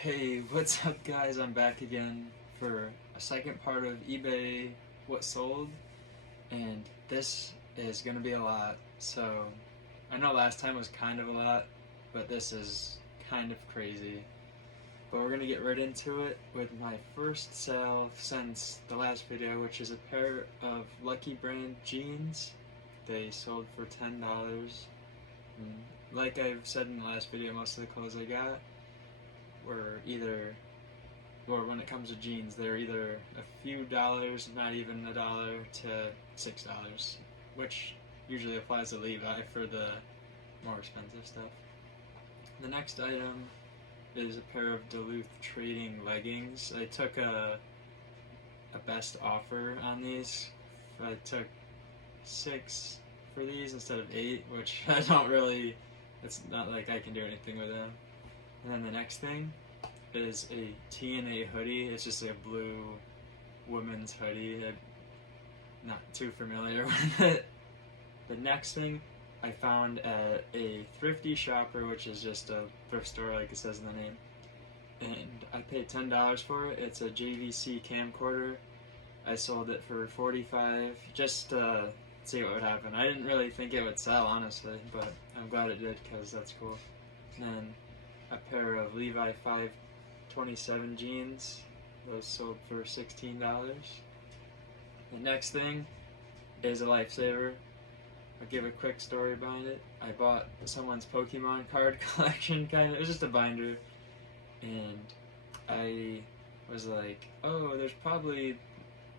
Hey, what's up guys? I'm back again for a second part of eBay What Sold, and this is gonna be a lot. So, I know last time was kind of a lot, but this is kind of crazy. But we're gonna get right into it with my first sale since the last video, which is a pair of Lucky Brand jeans. They sold for $10. And like I've said in the last video, most of the clothes I got were either, or when it comes to jeans, they're either a few dollars, not even a dollar, to $6, which usually applies to Levi for the more expensive stuff. The next item is a pair of Duluth trading leggings. I took a best offer on these. I took 6 for these instead of 8, which I don't really, it's not like I can do anything with them. And then the next thing is a TNA hoodie. It's just a blue women's hoodie. I'm not too familiar with it. The next thing I found at a Thrifty Shopper, which is just a thrift store like it says in the name. And I paid $10 for it. It's a JVC camcorder. I sold it for $45 just to see what would happen. I didn't really think it would sell, honestly, but I'm glad it did because that's cool. And then a pair of Levi 527 jeans. Those sold for $16. The next thing is a lifesaver. I'll give a quick story behind it. I bought someone's Pokemon card collection, kind of. It was just a binder. And I was like, oh, there's probably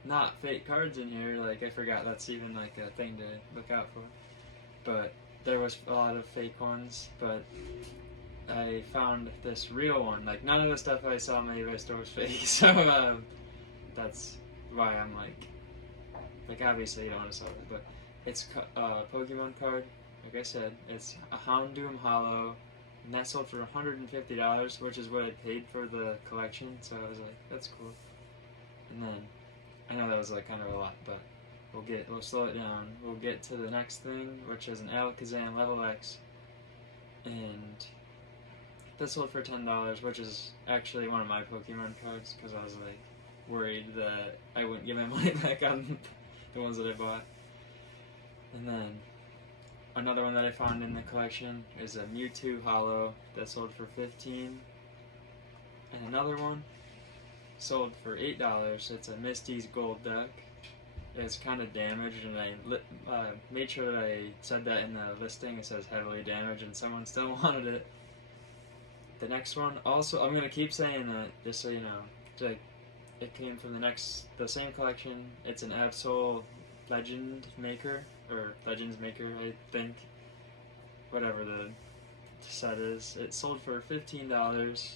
not fake cards in here. Like, I forgot that's even like a thing to look out for. But there was a lot of fake ones, but I found this real one. Like, none of the stuff I saw in my eBay store was fake, so that's why I'm like obviously you don't want to sell it, but it's a Pokemon card. Like I said, it's a Houndoom Hollow, and that sold for $150, which is what I paid for the collection, so I was like, that's cool. And then, I know that was like kind of a lot, but we'll slow it down. We'll get to the next thing, which is an Alakazam Level X, and this sold for $10, which is actually one of my Pokemon cards, because I was like worried that I wouldn't get my money back on the ones that I bought. And then another one that I found in the collection is a Mewtwo Hollow that sold for $15. And another one sold for $8. It's a Misty's Gold deck. It's kind of damaged, and I made sure that I said that in the listing. It says heavily damaged, and someone still wanted it. The next one, also, I'm going to keep saying that, just so you know. Like, it came from the same collection. It's an Absol Legend Maker, or Legends Maker, I think. Whatever the set is. It sold for $15.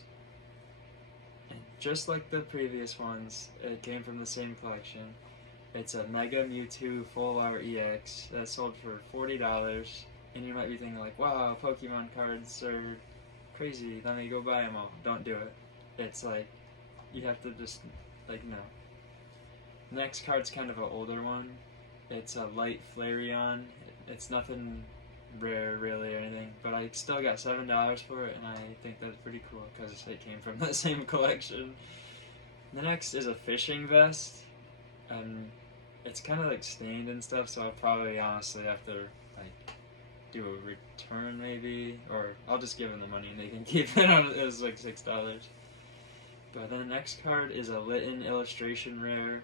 And just like the previous ones, it came from the same collection. It's a Mega Mewtwo Full Art EX that sold for $40. And you might be thinking like, wow, Pokemon cards are crazy, let me go buy them all. Don't do it. It's like, you have to just, like, no. Next card's kind of an older one. It's a Light Flareon. It's nothing rare, really, or anything, but I still got $7 for it, and I think that's pretty cool, because it came from the same collection. The next is a fishing vest, and it's kind of, like, stained and stuff, so I'll probably, honestly, have to, like, do a return maybe, or I'll just give them the money and they can keep it. It was like $6. But then the next card is a Litten Illustration Rare.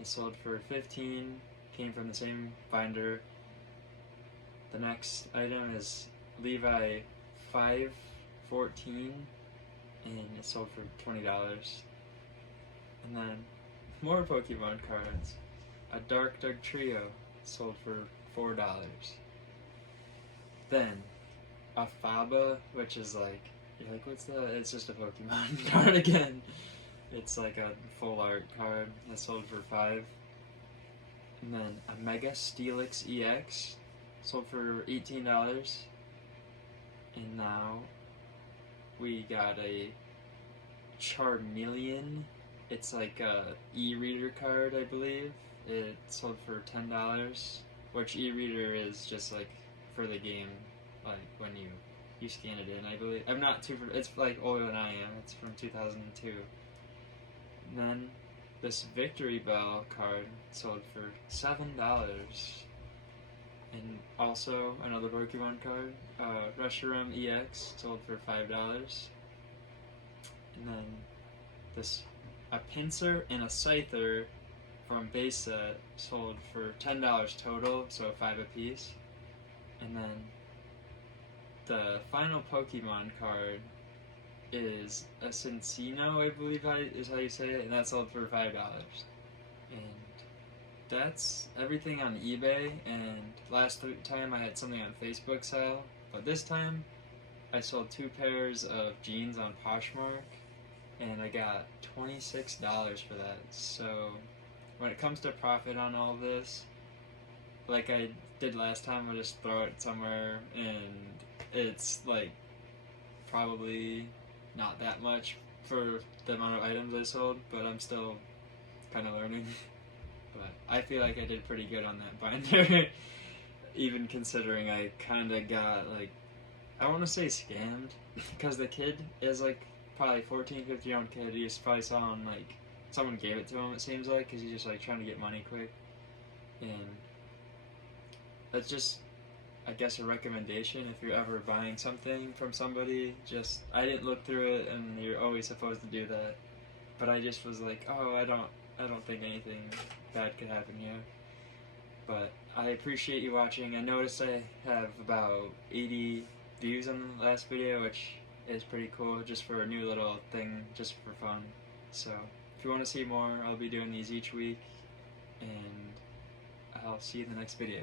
It sold for $15, came from the same binder. The next item is Levi 514, and it sold for $20. And then more Pokemon cards. A Dark Trio sold for $4. Then, a Faba, which is like, you're like, what's that? It's just a Pokemon card again. It's like a full art card that sold for $5. And then a Mega Steelix EX sold for $18. And now we got a Charmeleon. It's like a e-reader card, I believe. It sold for $10, which e-reader is just like for the game, like when you You scanned it in, I believe. I'm not too. It's like older than I am. It's from 2002. And then this Victory Bell card sold for $7. And also another Pokemon card, Reshiram EX, sold for $5. And then a pincer and a scyther from base set sold for $10 total, so $5 apiece. And then the final Pokemon card is a Cincino, I believe is how you say it, and that sold for $5. And that's everything on eBay, and last time I had something on Facebook sale, but this time I sold 2 pairs of jeans on Poshmark, and I got $26 for that. So when it comes to profit on all this, like I did last time, I'll just throw it somewhere, and it's like probably not that much for the amount of items I sold, but I'm still kind of learning. But I feel like I did pretty good on that binder, even considering I kind of got, like, I want to say scammed, because the kid is like probably 14, 15-year-old kid. He just probably saw on, like, someone gave it to him, it seems like, because he's just like trying to get money quick. And that's just, I guess, a recommendation if you're ever buying something from somebody. Just, I didn't look through it, and you're always supposed to do that, but I just was like, oh, I don't think anything bad could happen here. But I appreciate you watching. I noticed I have about 80 views on the last video, which is pretty cool, just for a new little thing, just for fun. So if you want to see more, I'll be doing these each week, and I'll see you in the next video.